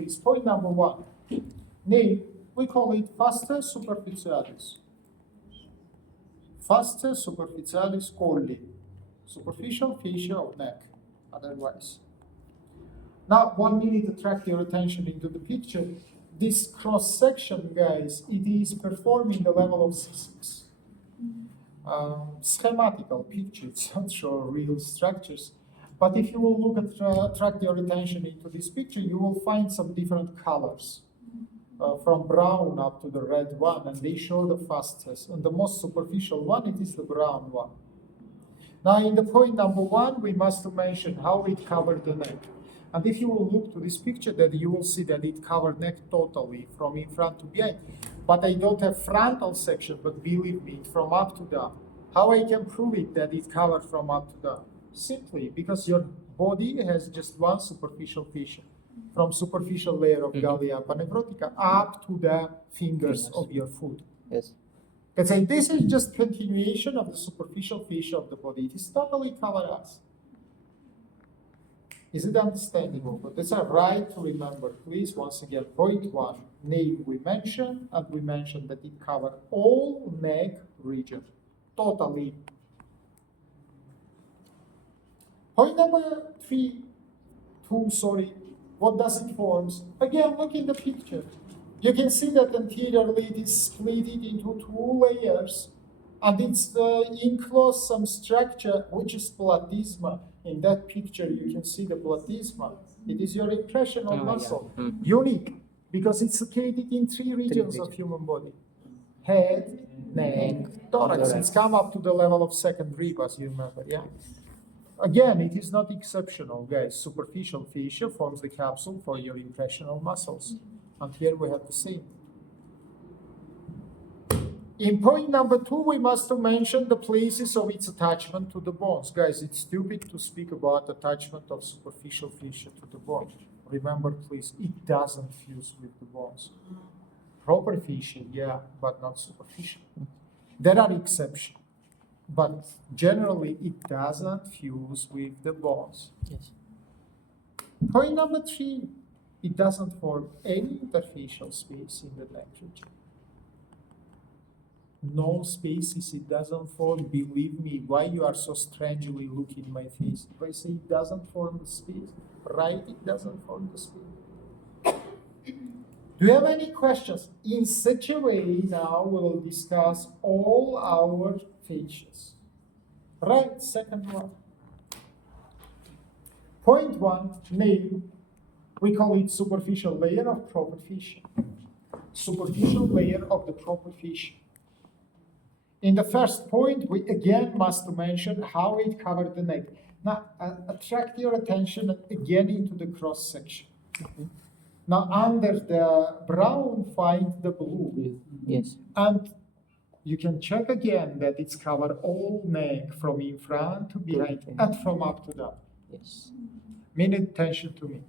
please. Point number 1. Name, we call it Fascia superficialis. Fascia superficialis colli. Superficial fascia of neck, otherwise. Now, 1 minute, attract your attention into the picture. This cross-section, guys, it is performing the level of C6. Schematical picture, it's not sure real structures. But if you will look at, attract your attention into this picture, you will find some different colors. From brown up to the red one, and they show the fastest. And the most superficial one, it is the brown one. Now, in the point number 1, we must mention how it covered the neck. And if you will look to this picture, that you will see that it covered neck totally, from in front to behind. But I don't have frontal section, but believe me, from up to down. How I can prove it that it covered from up to down? Simply because your body has just one superficial fascia, from superficial layer of gallia panevrotica up to the fingers of your foot. Yes. Let's say this is just continuation of the superficial fascia of the body. It is totally covered us. Is it understandable? But that's a right to remember. Please, once again, point 1, name we mentioned, and we mentioned that it covered all neck region, totally. Point number 2, what does it form? Again, look in the picture. You can see that anteriorly it is split into 2 layers, and it's enclosed some structure which is platysma. In that picture, you can see the platysma. It is your impressional muscle, unique, because it's located in 3 regions of human body: head, neck, thorax. It's come up to the level of second rib, as you remember. Yeah. Again, it is not exceptional, guys. Superficial fascia forms the capsule for your impressional muscles. And here we have the same. In point number 2, we must mention the places of its attachment to the bones. Guys, it's stupid to speak about attachment of superficial fascia to the bone. Remember, please, it doesn't fuse with the bones. Proper fascia, yeah, but not superficial. There are exceptions. But generally, it doesn't fuse with the bones. Yes. Point number 3, it doesn't form any interfacial space in the neck region. No spaces, it doesn't form. Believe me, why you are so strangely looking at my face? If I say it doesn't form the space, right, it doesn't form the space. Do you have any questions? In such a way, now we will discuss all our fascias. Right, second one. Point 1, name. We call it superficial layer of proper fascia. Superficial layer of the proper fascia. In the first point, we again must mention how it covered the neck. Now, attract your attention again into the cross section. Now, under the brown, find the blue. Yes. And you can check again that it's covered all neck from in front to behind and from up to down. Yes. Mean attention to me.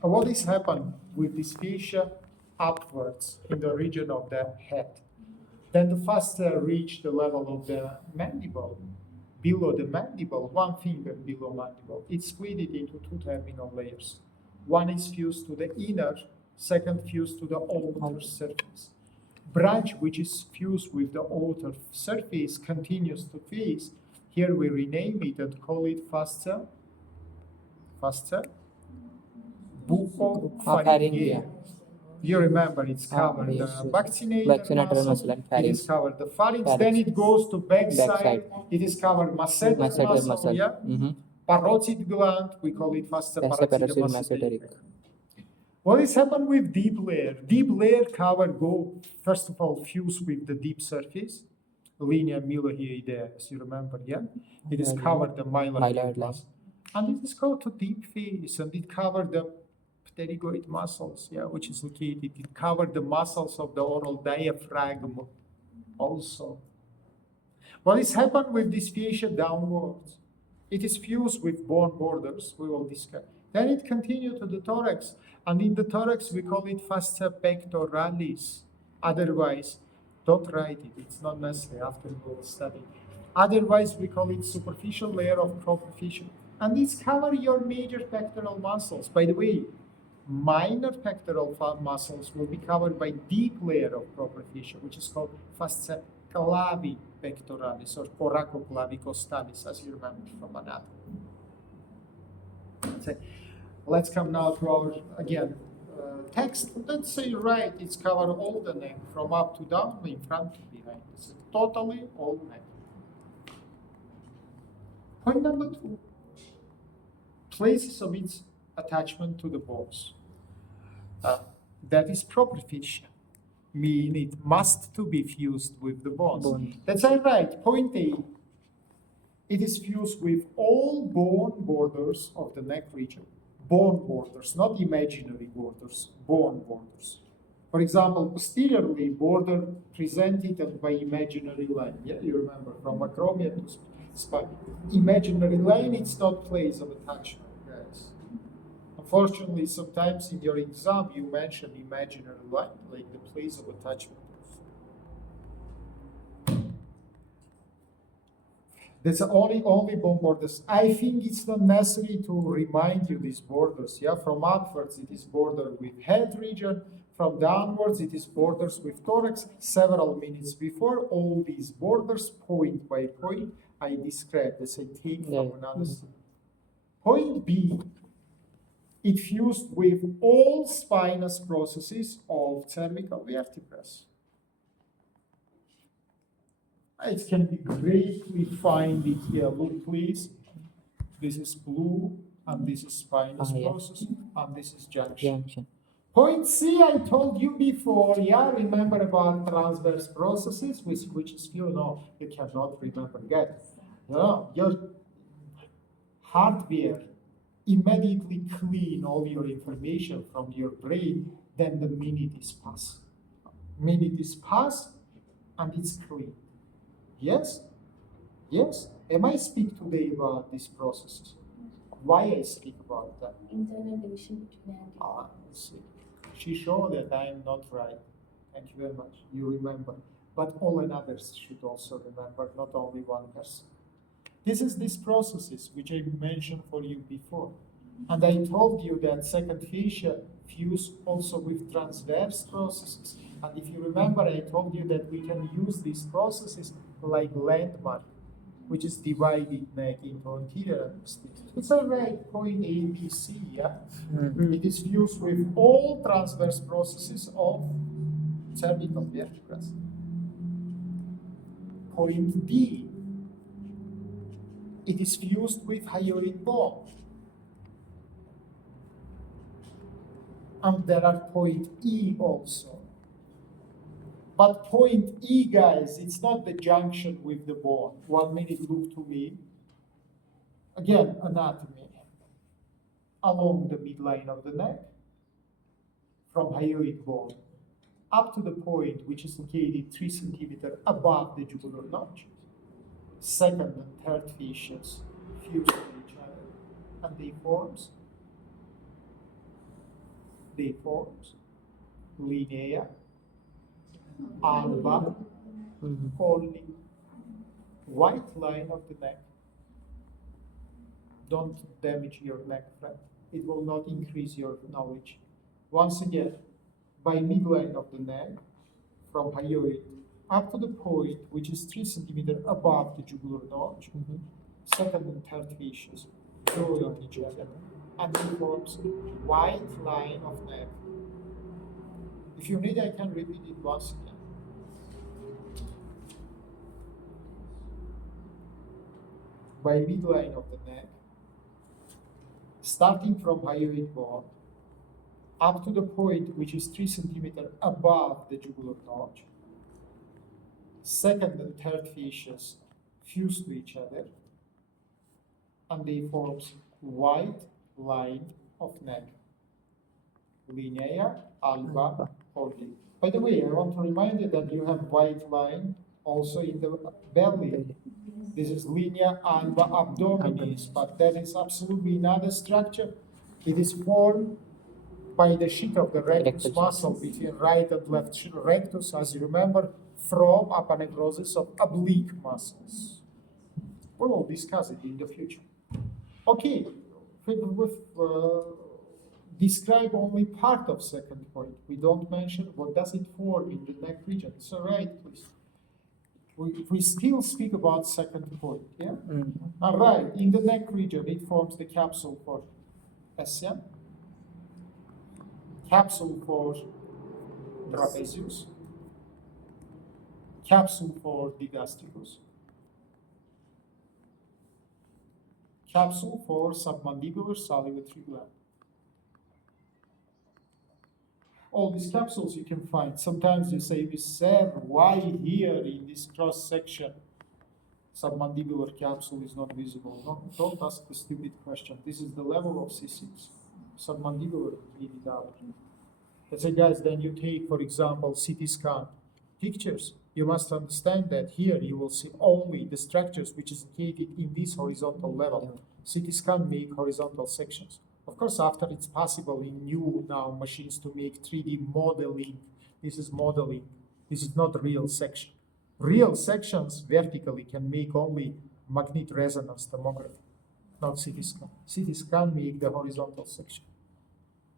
What is happening with this fascia upwards in the region of the head? Then the fascia reach the level of the mandible, below the mandible, 1 finger below mandible. It's split into 2 terminal layers. One is fused to the inner, second fused to the outer surface. Branch which is fused with the outer surface continues to face. Here we rename it and call it fascia bucopharyngeal. You remember it's covered the vaccinator muscle, it is covered the pharynx, then it goes to backside. It is covered masseter muscle, yeah? Parotid gland, we call it fascia parotid masseteric. What is happened with deep layer? Deep layer cover go, first of all, fuse with the deep surface, linea mylohyoidea, as you remember, yeah? It is covered the mylohyoid muscle. And it is called to deep face, and it covered the pterygoid muscles, yeah, which is located. It covered the muscles of the oral diaphragm also. What is happened with this fascia downwards? It is fused with bone borders, we will discuss. Then it continues to the thorax, and in the thorax we call it fascia pectoralis. Otherwise, don't write it, it's not necessary, after we will study. Otherwise, we call it superficial layer of proper fascia. And these cover your major pectoral muscles. By the way, minor pectoral muscles will be covered by deep layer of proper fascia, which is called fascia clavipectoralis or coracoclavicostalis, as you remember from anatomy. Let's come now to our, again, text. Let's say right, it's covered all the neck from up to down, in front to behind. It's totally all neck. Point number 2, places of its attachment to the bones. That is proper fascia, meaning it must to be fused with the bones. That's all right. Point A, it is fused with all bone borders of the neck region. Bone borders, not imaginary borders, bone borders. For example, posteriorly border presented by imaginary line. Yeah, you remember from acromia to spine. Imaginary line, it's not place of attachment, guys. Unfortunately, sometimes in your exam you mention imaginary line, like the place of attachment. That's only bone borders. I think it's not necessary to remind you these borders. Yeah, from upwards it is bordered with head region. From downwards it is borders with thorax. Several minutes before, all these borders, point by point, I described as I take from another. Point B, it fused with all spinous processes of cervical vertebrae. It can be greatly find it here. Look, please. This is blue, and this is spinous process, and this is junction. Point C, I told you before. Yeah, remember about transverse processes, which is few. No, you cannot remember. Get your hardware immediately clean all your information from your brain. Then the minute is passed. Minute is passed, and it's clean. Yes? Yes? Am I speak today about these processes? Why I speak about that? Internal division between see. She showed that I am not right. Thank you very much. You remember. But all and others should also remember, not only one person. This is these processes which I mentioned for you before. And I told you that second fascia fuse also with transverse processes. And if you remember, I told you that we can use these processes like landmark, which is divided neck into anterior and posterior. It's a right point A, B, C, yeah? It is fused with all transverse processes of cervical vertebrae. Point D, it is fused with hyoid bone. And there are point E also. But point E, guys, it's not the junction with the bone. 1 minute, look to me. Again, anatomy. Along the midline of the neck, from hyoid bone, up to the point which is located 3 centimeters above the jugular notch. Second and third fascias fuse to each other, and they forms linea alba, only white line of the neck. Don't damage your neck, friend. It will not increase your knowledge. Once again, by midline of the neck, from hyoid up to the point which is 3 centimeters above the jugular notch, second and third fascias join each other, and it forms white line of neck. If you need, I can repeat it once again. By midline of the neck, starting from hyoid bone, up to the point which is 3 centimeters above the jugular notch, second and third fascias fuse to each other, and they form white line of neck. Linea alba ordi. By the way, I want to remind you that you have white line also in the belly. This is linea alba abdominis, but that is absolutely not a structure. It is formed by the sheath of the rectus muscle between right and left rectus, as you remember, from aponeurosis of oblique muscles. We will discuss it in the future. Okay, with describe only part of second point. We don't mention what does it form in the neck region. So right, please. We still speak about second point, yeah? All right, in the neck region, it forms the capsule for SCM, capsule for trapezius, capsule for digastricus, capsule for submandibular salivary gland. All these capsules you can find. Sometimes you say, sir, why here in this cross section submandibular capsule is not visible? No, don't ask the stupid question. This is the level of C6. Submandibular, leave it out. Let's say, guys, then you take, for example, CT scan pictures. You must understand that here you will see only the structures which is located in this horizontal level. CT scan make horizontal sections. Of course, after it's possible in new now machines to make 3D modeling. This is modeling. This is not real section. Real sections vertically can make only magnetic resonance tomography, not CT scan. CT scan make the horizontal section.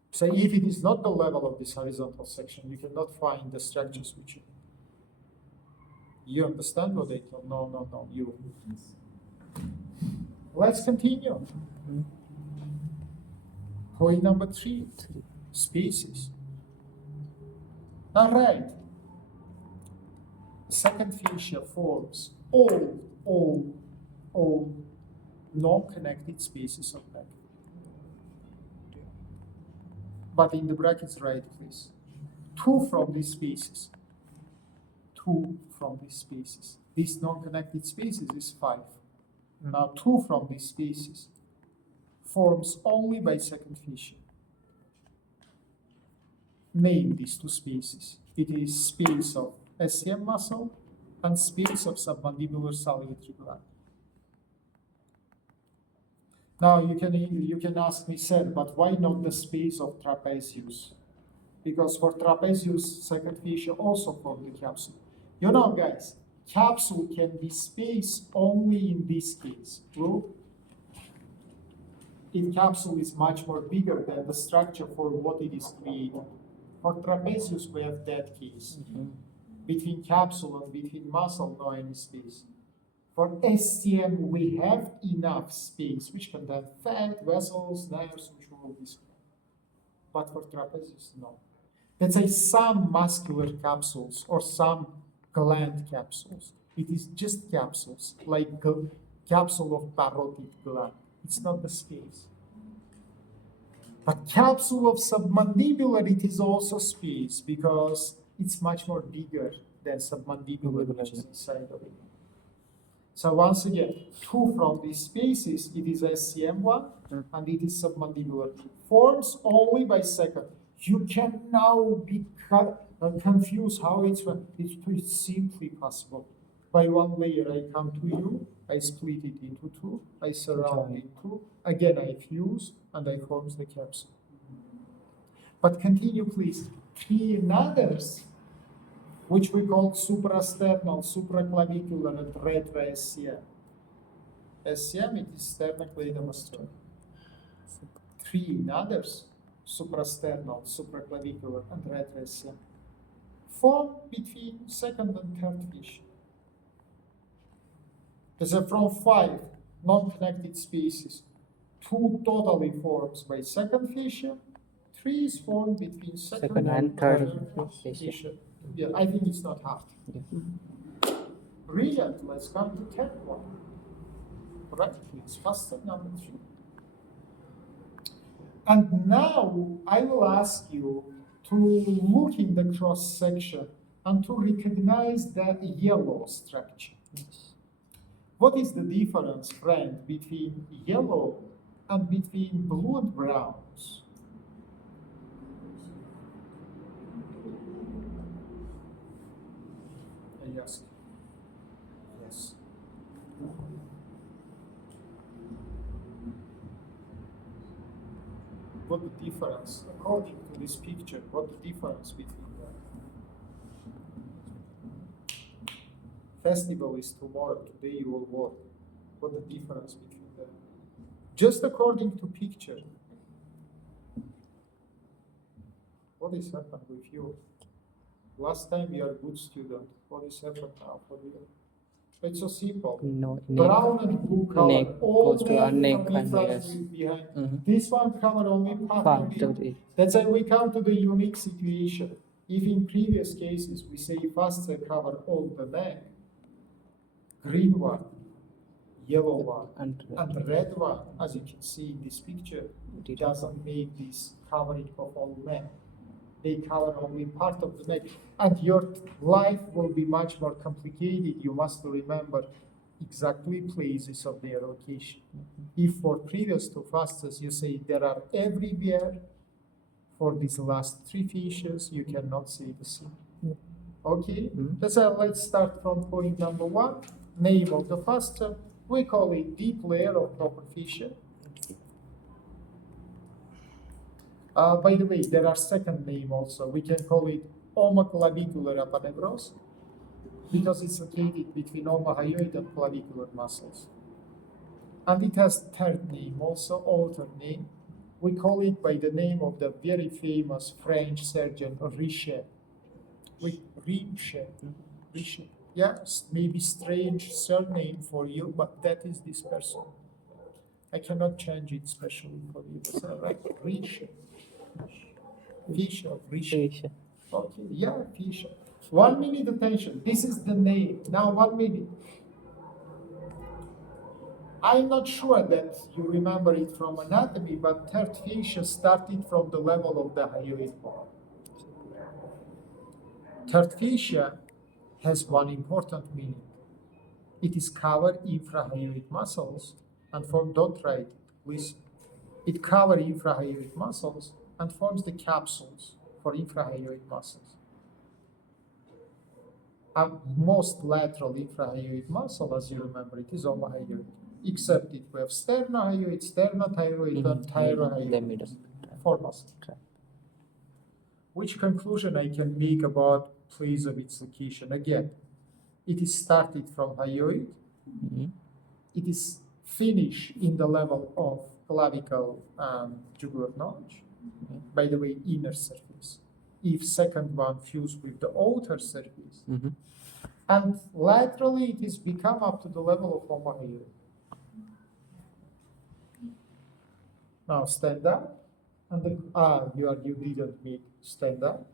So if it is not the level of this horizontal section, you cannot find the structures which you understand what they tell? No, you. Let's continue. Point number 3, species. All right. Second fascia forms all non-connected spaces of back. But in the brackets, right, please. 2 from these spaces. 2 from these spaces. These non-connected spaces is 5. Now 2 from these spaces forms only by second fascia. Name these 2 spaces. It is space of SCM muscle and space of submandibular salivary gland. Now you can ask me, sir, but why not the space of trapezius? Because for trapezius, second fascia also form the capsule. You know, guys, capsule can be space only in this case. True? In capsule is much more bigger than the structure for what it is created. For trapezius, we have that case. Between capsule and between muscle, no any space. For SCM, we have enough space, which contain fat, vessels, nerves, which we will describe. But for trapezius, no. Let's say some muscular capsules or some gland capsules. It is just capsules, like capsule of parotid gland. It's not the space. But capsule of submandibular, it is also space because it's much more bigger than submandibular, which is inside of it. So once again, 2 from these spaces, it is SCM1 and it is submandibular. Forms only by second. You can now be confused how it's simply possible. By one layer, I come to you, I split it into 2, I surround it 2, again I fuse, and I form the capsule. But continue, please. 3 others, which we call suprasternal, supraclavicular, and retro-SCM. SCM, it is sternocleidomastoid. 3 others, suprasternal, supraclavicular, and retro-SCM, form between second and third fascia. So from 5 non-connected spaces, 2 totally forms by second fascia, 3 is formed between second and third fascia. Yeah, I think it's not hard. Brilliant. Let's come to third one. Correctly, it's faster, number 3. And now I will ask you to look in the cross section and to recognize the yellow structure. What is the difference, friend, between yellow and between blue and browns? Yes. Yes. What the difference, according to this picture, what the difference between them? Festival is tomorrow, today you will work. What the difference between them? Just according to picture. What is happened with you? Last time you are a good student. What is happened now for you? It's so simple. No, Brown and blue color. neck All goes to our neck and front yes. with behind. Mm-hmm. This one cover only part Part of of it. it. That's why we come to the unique situation. If in previous cases we say faster cover all the neck, green one, yellow one, and red one, as you can see in this picture, doesn't make this covering of all neck. They cover only part of the neck. And your life will be much more complicated. You must remember exactly places of their location. If for previous two fastest you say there are everywhere, for these last three fishes, you cannot say the same. Okay? Let's start from point number one. Name of the faster. We call it deep layer of proper fisher. By the way, there are second name also. We can call it omoclavicular aponeurosis because it's located between omohyoid and clavicular muscles. And it has third name also, alternate name. We call it by the name of the very famous French surgeon Richet. Richet. Yes, maybe strange surname for you, but that is this person. I cannot change it specially for you. So, right? Richet. Fisher. Okay, yeah, Fisher. 1 minute attention. This is the name. Now 1 minute. I'm not sure that you remember it from anatomy, but third fascia started from the level of the hyoid bone. Third fascia has one important meaning. It is covered infrahyoid muscles and don't write it, listen. It covers infrahyoid muscles and forms the capsules for infrahyoid muscles. And most lateral infrahyoid muscle, as you remember, it is omohyoid. Except it we have sternohyoid, sternothyroid, and thyrohyoid. Four muscles. Which conclusion I can make about place of its location? Again, it is started from hyoid. It is finished in the level of clavicle and jugular notch. By the way, inner surface. If second one fused with the outer surface. And laterally, it is become up to the level of omohyoid. Now stand up, and you didn't make stand up.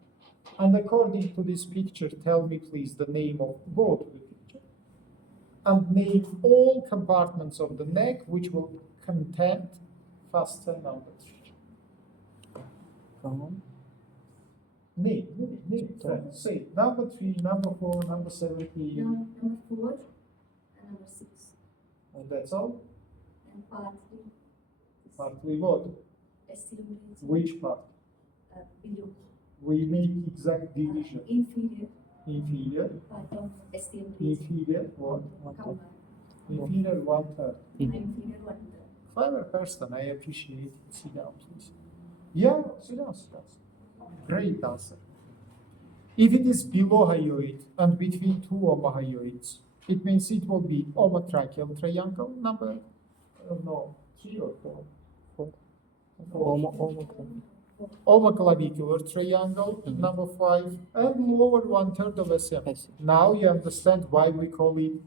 And according to this picture, tell me please the name of go to the picture, and name all compartments of the neck which will contain faster number 3. Name. Say number 3, number 4, number 17. Number 4 and number 6. And that's all? And part 3. Partly what? Which part? Below. We make exact division. Inferior. Part of STM. Inferior what? Inferior 1/3. Inferior 1/3. Clever person, I appreciate it. Sit down, please. Yeah, sit down. Great answer. If it is below hyoid and between two omohyoids, it means it will be omotracheal triangle number, 3 or 4. Omoclavicular triangle, number 5, and lower 1/3 of SM. Now you understand why we call it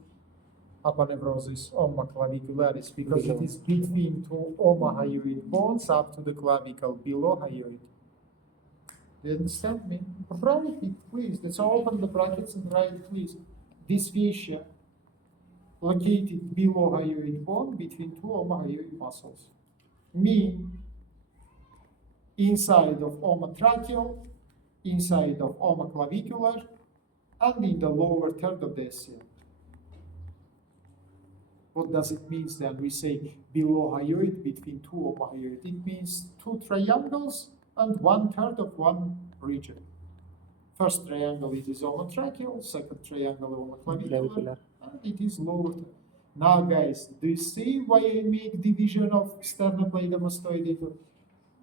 aponeurosis omoclavicularis, because it is between two omohyoid bones up to the clavicle below hyoid. Do you understand me? Write it, please. Let's open the brackets and write it, please. This fascia located below hyoid bone between two omohyoid muscles. Mean inside of omotracheal, inside of omoclavicular, and in the lower third of the SCM. What does it mean then? We say below hyoid between two omohyoid. It means two triangles and 1/3 of one region. First triangle it is omotracheal, second triangle omoclavicular, and it is lower third. Now guys, do you see why I make division of sternocleidomastoid into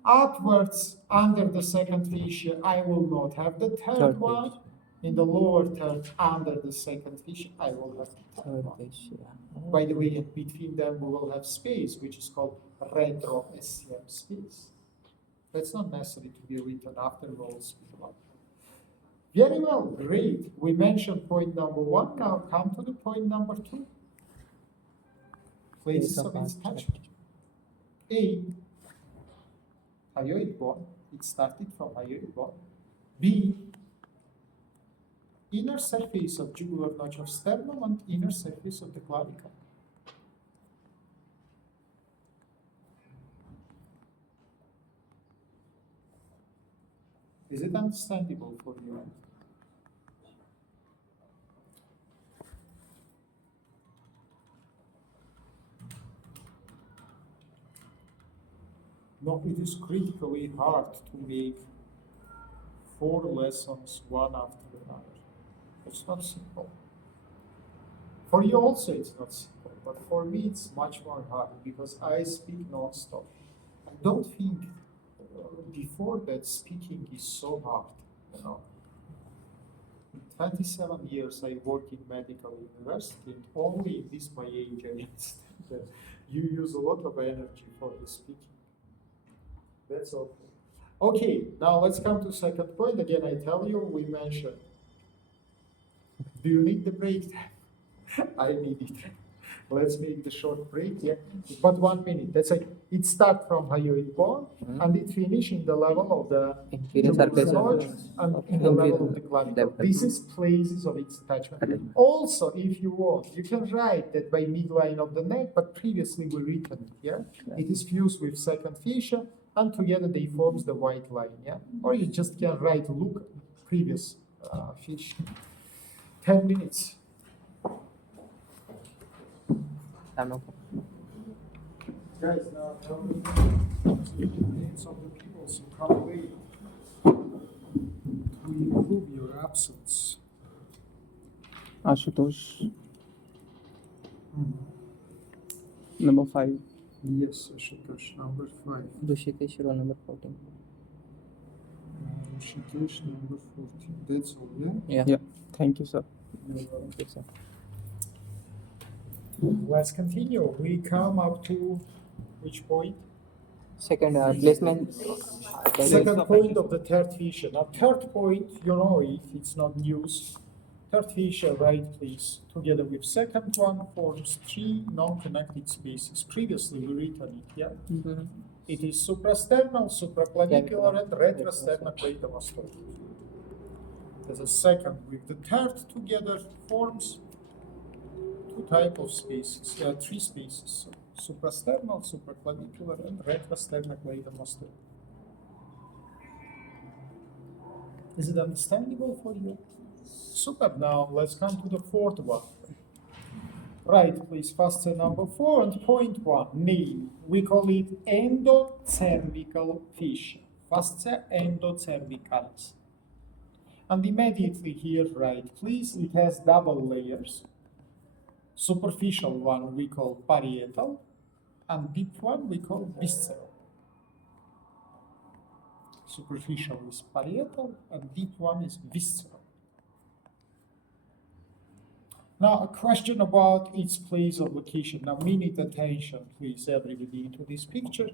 upwards under the second fascia? I will not have the third one. In the lower third under the second fascia, I will have the third one. By the way, between them we will have space, which is called retro-SCM space. That's not necessary to be written after we'll speak about it. Very well, great. We mentioned point number 1. Now come to the point number 2. Places of its attachment. A, hyoid bone. It started from hyoid bone. B, inner surface of jugular notch of sternum and inner surface of the clavicle. Is it understandable for you? No, it is critically hard to make 4 lessons one after another. It's not simple. For you also it's not simple, but for me it's much more hard because I speak non-stop. I don't think before that speaking is so hard, you know. 27 years I work in medical university, and only in this my age I understand that you use a lot of energy for the speaking. That's all. Okay, now let's come to second point. Again, I tell you, we mentioned. Do you need the break? I need it. Let's make the short break, yeah. But 1 minute. That's it. It starts from hyoid bone and it finishes in the level of the inferior surface notch and in the level of the clavicle. This is places of its attachment. Also, if you want, you can write that by midline of the neck, but previously we written it, yeah? It is fused with second fissure, and together they forms the white line, yeah? Or you just can write, look, previous fissure. 10 minutes. Guys, now tell me the names of the people who come late to improve your absence. Ashutosh. Number 5. Yes, Ashutosh, number 5. Rishikesh, roll number 14. Rishikesh, number 14. That's all, yeah? Yeah. Yeah. Thank you, sir. Thank you, sir. Let's continue. We come up to which point? Second, placement. Second point of the third fissure. Now, third point, you know it, it's not news. Third fissure, right, please, together with second one, forms 3 non-connected spaces. Previously, we written it, yeah? Mm-hmm. It is suprasternal, supraclavicular, and retrosternal cladomastal. There's a second with the third together forms 2 types of spaces, 3 spaces. So, suprasternal, supraclavicular, and retrosternal cladomastal. Is it understandable for you? Super. Now let's come to the fourth one. Right, please, faster number 4 and point 1. Name. We call it endocervical fissure. Fascia endocervicalis. And immediately here, right, please, it has double layers. Superficial one we call parietal, and deep one we call visceral. Superficial is parietal, and deep one is visceral. Now, a question about its place of location. Now, minute attention, please, everybody, to this picture.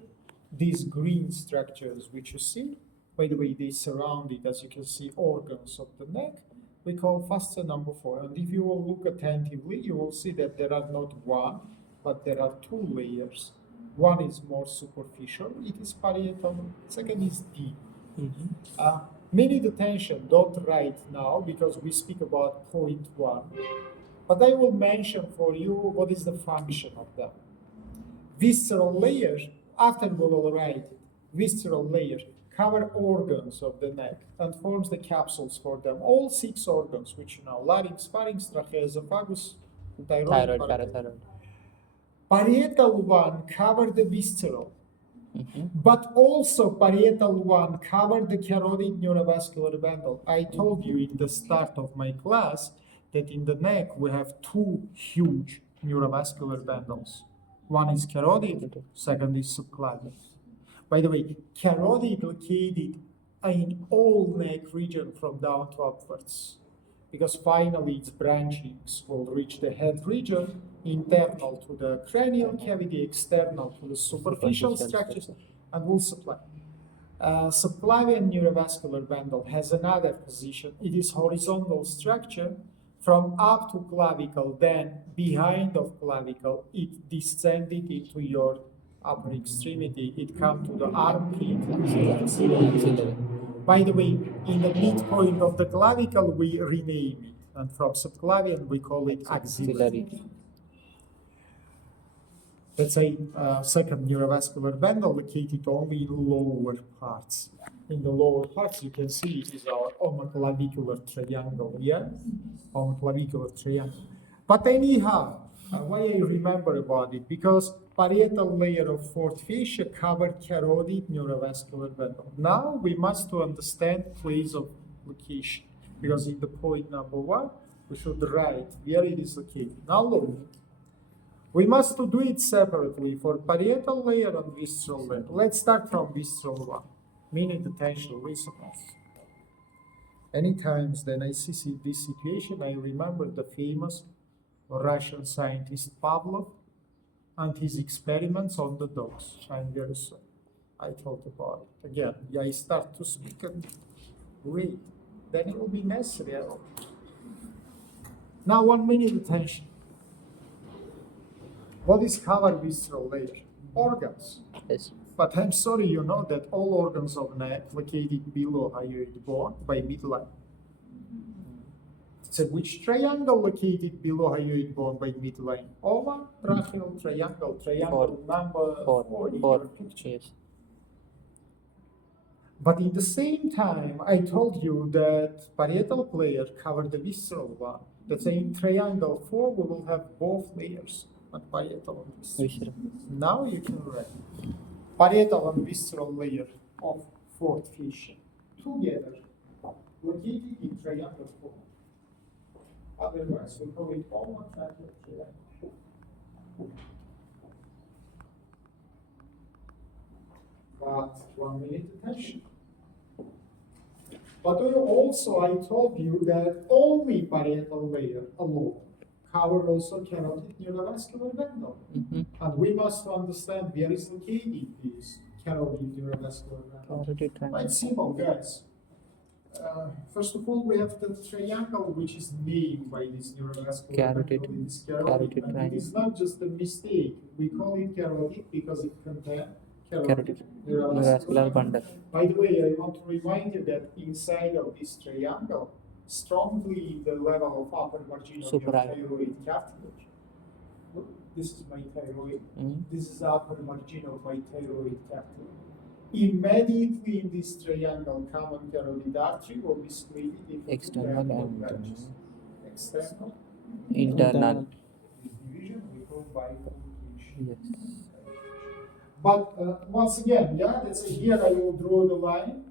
These green structures which you see, by the way, they surround it, as you can see, organs of the neck. We call fascia number 4. And if you will look attentively, you will see that there are not 1, but there are 2 layers. One is more superficial, it is parietal. Second is deep. Mm-hmm. Minute attention, don't write now, because we speak about point 1. But I will mention for you what is the function of them. Visceral layer, after we will write it, visceral layer cover organs of the neck and forms the capsules for them. All 6 organs, which you know, larynx, pharynx, trachea, esophagus, thyroid, Parathyroid. Parietal one cover the visceral, but also parietal one cover the carotid neurovascular bundle. I told you in the start of my class that in the neck we have 2 huge neurovascular bundles. One is carotid, second is subclavian. By the way, carotid located in all neck region from down to upwards, because finally its branchings will reach the head region, internal to the cranial cavity, external to the superficial structures, and will supply. Subclavian neurovascular bundle has another position. It is horizontal structure from up to clavicle, then behind of clavicle, it descended into your upper extremity. It come to the armpit. Axillary. By the way, in the midpoint of the clavicle, we rename it, and from subclavian we call it axillary. Let's say second neurovascular bundle located only in lower parts. In the lower parts, you can see it is our omoclavicular triangle. Yeah, omoclavicular triangle. But anyhow, why I remember about it? Because parietal layer of fourth fascia covered carotid neurovascular bundle. Now we must to understand place of location, because in the point number 1, we should write where it is located. Now look. We must to do it separately for parietal layer and visceral layer. Let's start from visceral one, meaning the tension listeners. Anytime then I see this situation, I remember the famous Russian scientist Pavlov and his experiments on the dogs. I'm very sorry. I thought about it. Again, I start to speak and wait. Then it will be necessary. Now 1 minute attention. What is covered visceral layer? Organs. Yes. But I'm sorry, you know that all organs of neck located below hyoid bone by midline. So which triangle located below hyoid bone by midline? Oval, tracheal, triangle number 4 in your picture. Yes. But in the same time, I told you that parietal layer covered the visceral one. That's in triangle 4, we will have both layers, and parietal and visceral. Visceral. Now you can write parietal and visceral layer of fourth fascia together, located in triangle 4. Otherwise, we call it homotracheal triangle. But 1 minute attention. But also I told you that only parietal layer alone cover also carotid neurovascular bundle. And we must understand where is located this carotid neurovascular bundle. Carotid triangle. Quite simple, guys. First of all, we have the triangle which is named by this neurovascular Carotid. bundle. It is Carotid and triangle. it is not just a mistake. We call it carotid because it contains Carotid neurovascular bundle. By the way, I want to remind you that inside of this triangle, strongly the level of upper margin of your Supra. thyroid cartilage. Look, this is my thyroid. This is upper margin of my thyroid cartilage. Immediately in this triangle, common carotid artery will be split into External and branches. External. internal. This division we call bifurcation. Yes. But once again, yeah, let's say here I will draw the line.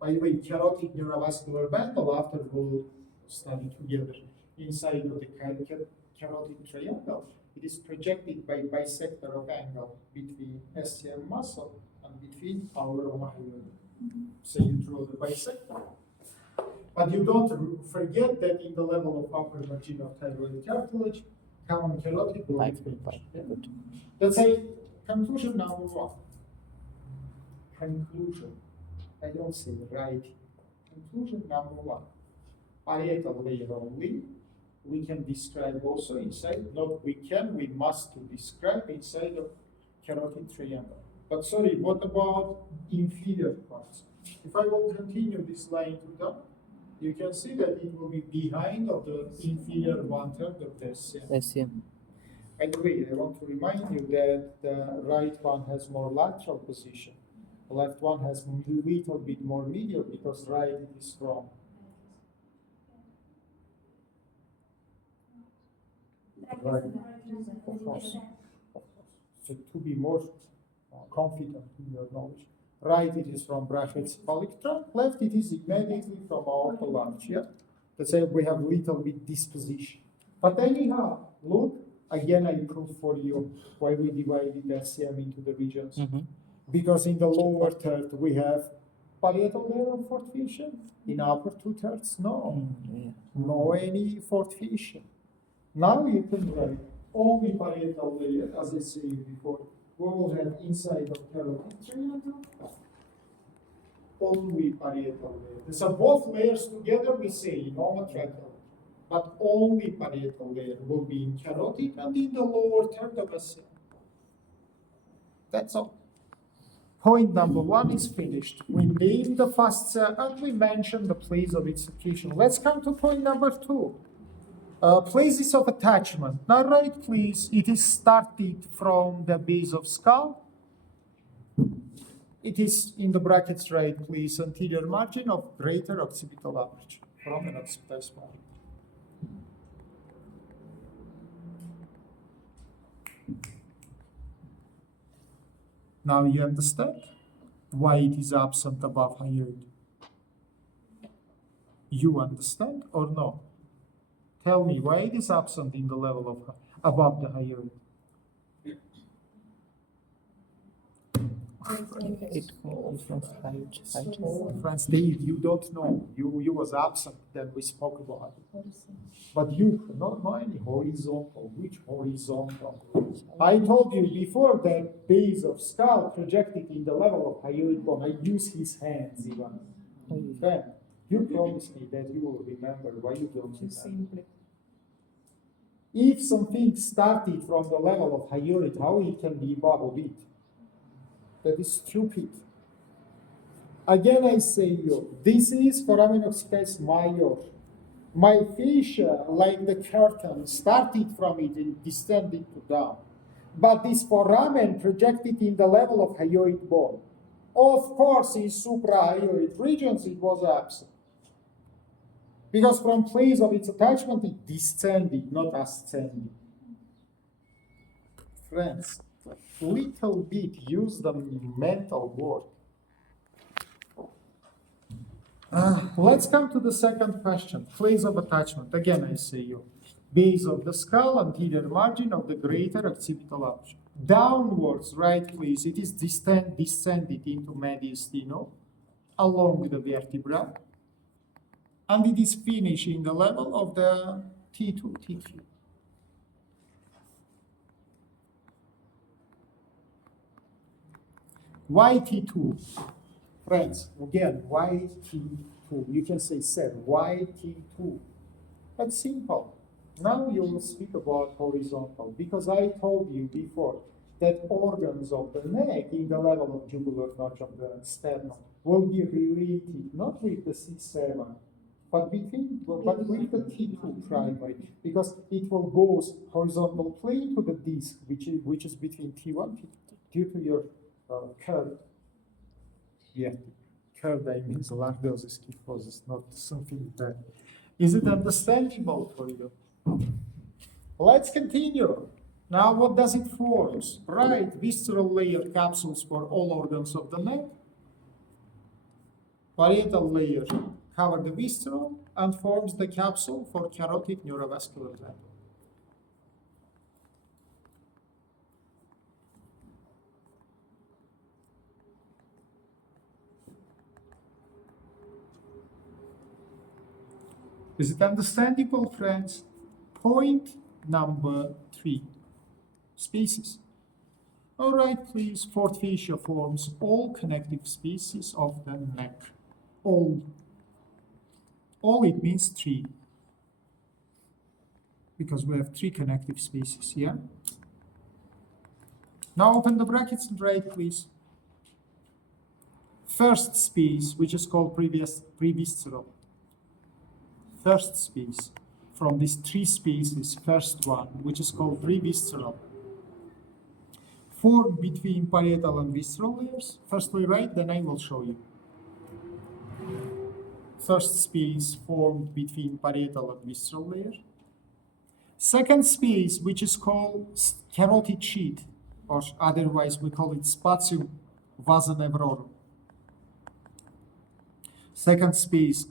By the way, carotid neurovascular bundle, after we'll study together inside of the carotid triangle, it is projected by bisector of angle between SCM muscle and between our omahyoid. So you draw the bisector. But you don't forget that in the level of upper marginal thyroid cartilage, common carotid will be finished. Yeah? Let's say conclusion number 1. Conclusion. I don't say right. Conclusion number 1. Parietal layer only. We can describe also inside, not we can, we must to describe inside of carotid triangle. But sorry, what about inferior parts? If I will continue this line to down, you can see that it will be behind of the inferior 1/3 of the SCM. SCM. By the way, I want to remind you that the right one has more lateral position. The left one has a little bit more medial because right is from. Right. Of course. So to be more confident in your knowledge. Right, it is from brachiocephalic trunk. Left, it is immediately from aorta large. Yeah? Let's say we have little bit disposition. But anyhow, look, again, I prove for you why we divided SCM into the regions. Because in the lower third, we have parietal layer of fourth fascia. In upper 2/3, no. No any fourth fascia. Now you can write only parietal layer, as I said before, we will have inside of carotid triangle only parietal layer. So both layers together we say normotracheal, but only parietal layer will be in carotid and in the lower third of a cell. That's all. Point number 1 is finished. We named the fascia and we mentioned the place of its secretion. Let's come to point number 2. Places of attachment. Now write please, it is started from the base of skull. It is in the brackets write please, anterior margin of greater occipital aperture from an occipital spine. Now you understand why it is absent above hyoid. You understand or no? Tell me why it is absent in the level of above the hyoid. It comes from right. Oh, Franz Dave, you don't know. You was absent that we spoke about it. But you not mind horizontal. Which horizontal? I told you before that base of skull projected in the level of hyoid bone. I use his hands even. Then you promised me that you will remember. Why you don't remember? If something started from the level of hyoid, how it can be above it? That is stupid. Again, I say you, this is foramen occipitis major. My fascia, like the curtain, started from it and descended to down. But this foramen projected in the level of hyoid bone. Of course, in suprahyoid regions, it was absent. Because from place of its attachment, it descended, not ascended. Friends, little bit use the mental word. Let's come to the second question. Place of attachment. Again, I say you. Base of the skull, anterior margin of the greater occipital aperture. Downwards, right, please. It is descended into mediastinum along the vertebra. And it is finishing the level of the T2, T3. Why T2? Friends, again, why T2? You can say 7. Why T2? That's simple. Now you will speak about horizontal, because I told you before that organs of the neck in the level of jugular notch of the sternum will be related, not with the C7, but with the T2 primary, because it will go horizontal plane to the disc, which is between T1 and T2, due to your curve. Yeah, curve means lordosis kyphosis, not something that. Is it understandable for you? Let's continue. Now, what does it form? Right, visceral layer capsules for all organs of the neck. Parietal layer cover the visceral and forms the capsule for carotid neurovascular gland. Is it understandable, friends? Point number 3, species. All right, please, fourth fascia forms all connective species of the neck. All it means 3. Because we have 3 connective species here. Now open the brackets and write, please. First species, which is called previsceral. First species. From these 3 species, first one, which is called previsceral. Formed between parietal and visceral layers. Firstly, write, then I will show you. First species formed between parietal and visceral layer. Second species, which is called carotid sheath, or otherwise we call it spatium vasa nevrorum. Second species,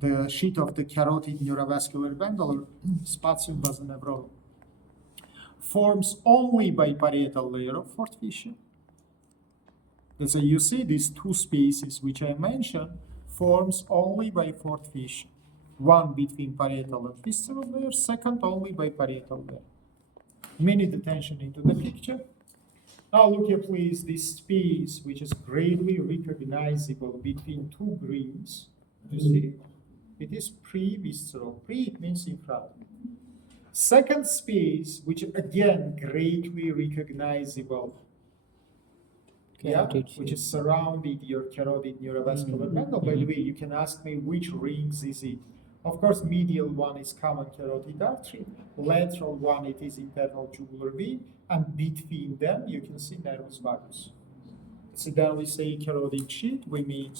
the sheath of the carotid neurovascular band, or spatium vasa nevrorum, forms only by parietal layer of fourth fascia. So you see these 2 species which I mentioned forms only by fourth fascia. One between parietal and visceral layer, second only by parietal layer. Minute attention into the picture. Now look here, please, this space, which is greatly recognizable between two greens. You see, it is pre-visceral. Pre, it means in front. Second space, which again, greatly recognizable, yeah, which is surrounded your carotid neurovascular bundle. By the way, you can ask me which rings is it. Of course, medial one is common carotid artery, lateral one it is internal jugular vein, and between them you can see nervus vagus. So then we say carotid sheath, we mean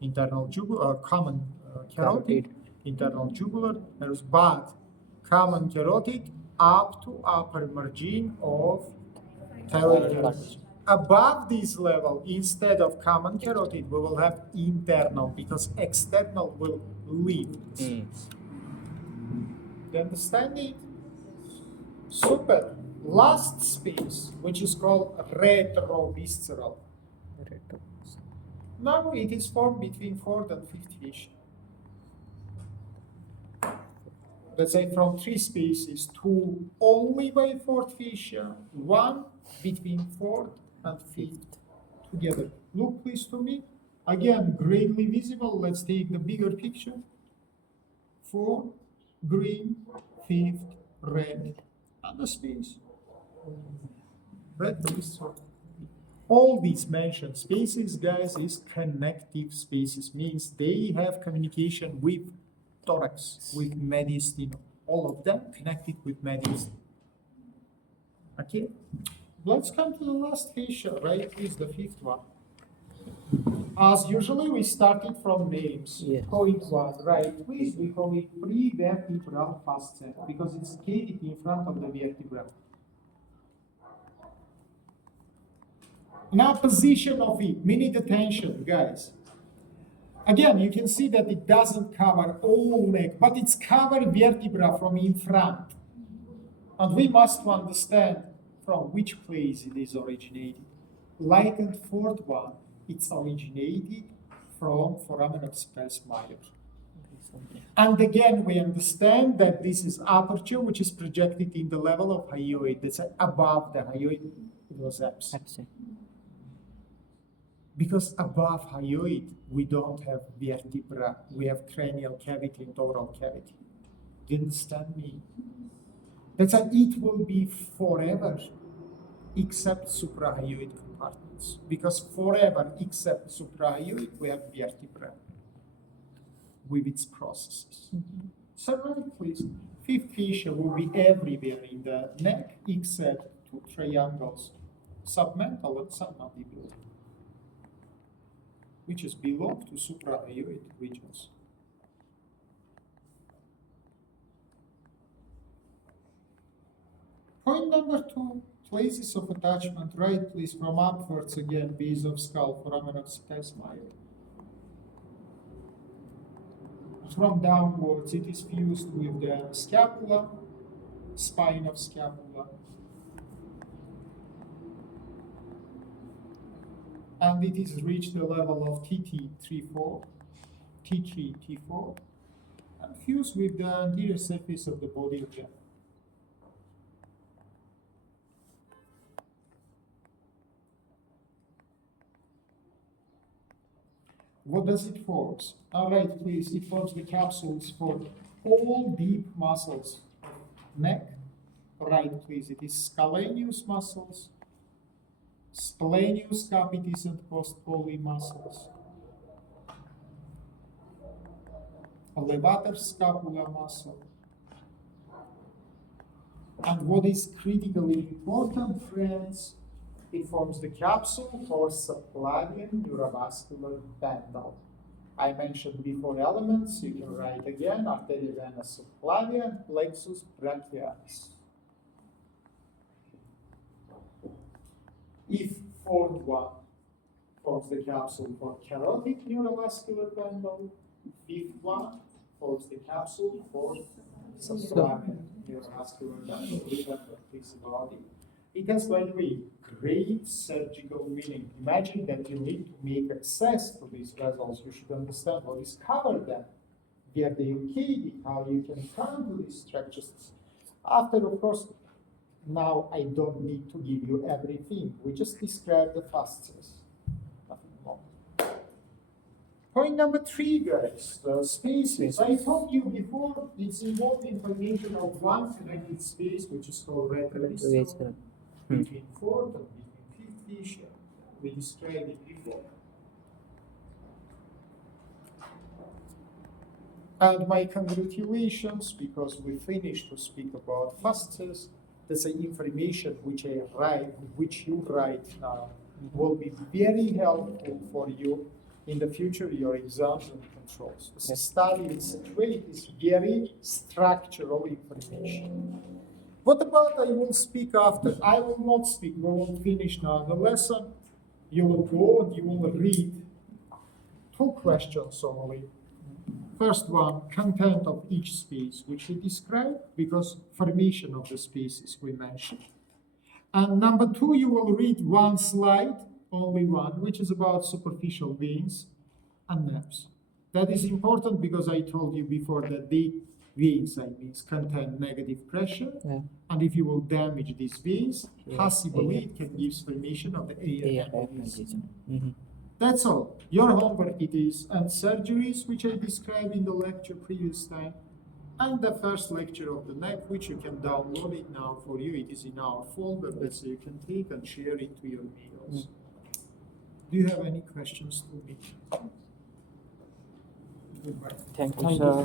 internal jugular, common carotid, internal jugular nervus, but common carotid up to upper margin of thyroid nervus. Above this level, instead of common carotid, we will have internal, because external will leave. You understand it? Super. Last space, which is called retrovisceral. Now it is formed between fourth and fifth fascia. Let's say from three spaces, two only by fourth fascia, one between fourth and fifth together. Look please to me. Again, greatly visible. Let's take the bigger picture. Fourth, green, fifth, red, and the space. Red visceral. All these mentioned spaces, guys, is connective spaces, means they have communication with thorax, with mediastinum. All of them connected with mediastinum. Okay, let's come to the last fascia, right? Is the fifth one. As usually, we started from names. Yes. Point one, right? Please, we call it prevertebral fascia because it's located in front of the vertebra. Now, position of it, minute attention, guys. Again, you can see that it doesn't cover all neck, but it's covered vertebra from in front. And we must understand from which place it is originated. Like the fourth one, it's originated from foramen of space major. And again, we understand that this is aperture, which is projected in the level of hyoid. That's above the hyoid, it was absent. Because above hyoid, we don't have vertebra. We have cranial cavity and oral cavity. Do you understand me? That's why it will be forever, except suprahyoid compartments. Because forever, except suprahyoid, we have vertebra with its processes. So, right, please. Fifth fascia will be everywhere in the neck, except two triangles, submental and submandibular, which is belong to suprahyoid regions. Point number two, places of attachment, right, please, from upwards again, base of skull, foramen of space major. From downwards, it is fused with the scapula, spine of scapula, and it is reached the level of T3, T4, and fused with the anterior surface of the body again. What does it form? All right, please, it forms the capsules for all deep muscles of neck. Right, please, it is scalenus muscles, splenius capitis and postpoli muscles, a levator scapula muscle. And what is critically important, friends, it forms the capsule for subclavian neurovascular bundle. I mentioned before elements, you can write again, arteriovena subclavia, plexus brachialis. If fourth one forms the capsule for carotid neurovascular bundle, fifth one forms the capsule for subclavian neurovascular bundle. Remember this body. It has, by the way, great surgical meaning. Imagine that you need to make access to these vessels. You should understand what is covered then. Via the located, how you can come to these structures. After, of course, Now I don't need to give you everything. We just describe the factors. Nothing more. Point number 3, guys, the spaces. I told you before, it's involved information of one connected space, which is called retrograde, between fourth and between fifth vision. We described it before. And my congratulations, because we finished to speak about factors. That's the information which you write now will be very helpful for you in the future, your exams and controls. The study is very structural information. What about I will speak after? I will not speak. We will finish now the lesson. You will go and you will read 2 questions only. First one, content of each space, which we describe, because formation of the spaces we mentioned. And number 2, you will read 1 slide, only one, which is about superficial veins and nerves. That is important because I told you before that the veins, contain negative pressure. Yeah. And if you will damage these veins, possibly it can give formation of the air embolism. Mm-hmm. That's all. Your homework it is, and surgeries, which I described in the lecture previous time, and the first lecture of the neck, which you can download it now for you. It is in our folder, so you can take and share it to your mails. Do you have any questions to me? Thank you, sir.